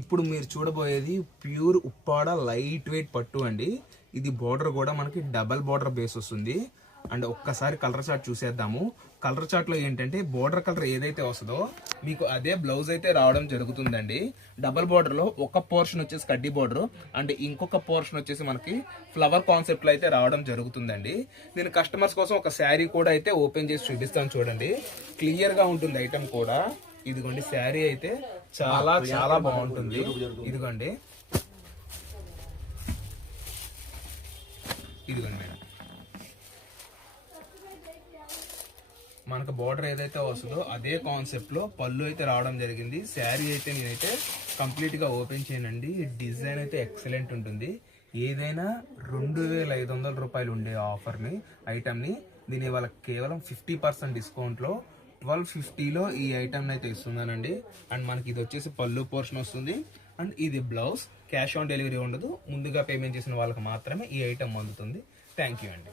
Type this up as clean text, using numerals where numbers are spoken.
ఇప్పుడు మీరు చూడబోయేది ప్యూర్ ఉప్పాడ లైట్ వెయిట్ పట్టు అండి. ఇది బోర్డర్ కూడా మనకి డబల్ బోర్డర్ బేస్ వస్తుంది. అండ్ ఒక్కసారి కలర్ చార్ట్ చూసేద్దాము. కలర్ చార్ట్ లో ఏంటంటే బోర్డర్ కలర్ ఏదైతే వస్తుందో మీకు అదే బ్లౌజ్ అయితే రావడం జరుగుతుందండి. డబల్ బోర్డర్ లో ఒక పోర్షన్ వచ్చేసి కడ్డీ బోర్డర్ అండ్ ఇంకొక పోర్షన్ వచ్చేసి మనకి ఫ్లవర్ కాన్సెప్ట్ లో అయితే రావడం జరుగుతుందండి. నేను కస్టమర్స్ కోసం ఒక శారీ కూడా అయితే ఓపెన్ చేసి చూపిస్తాను చూడండి. క్లియర్ గా ఉంటుంది ఐటమ్ కూడా. ఇదిగోండి శారీ అయితే చాలా చాలా బాగుంటుంది. ఇదిగోండి ఇదిగోండి మేడం, మనకు బార్డర్ ఏదైతే వస్తుందో అదే కాన్సెప్ట్ లో పళ్ళు అయితే రావడం జరిగింది. శారీ అయితే నేనైతే కంప్లీట్ గా ఓపెన్ చేయనండి. డిజైన్ అయితే ఎక్సలెంట్ ఉంటుంది. ఏదైనా 2500 రూపాయలు ఉండే ఆఫర్ని ఐటమ్ని దీని వాళ్ళకి కేవలం 50% డిస్కౌంట్లో 1250లో ఈ ఐటమ్ అయితే ఇస్తున్నానండి. అండ్ మనకి ఇది వచ్చేసి పళ్ళు పోర్షన్ వస్తుంది అండ్ ఇది బ్లౌజ్. క్యాష్ ఆన్ డెలివరీ ఉండదు. ముందుగా పేమెంట్ చేసిన వాళ్ళకి మాత్రమే ఈ ఐటమ్ అందుతుంది. థ్యాంక్ యూ అండి.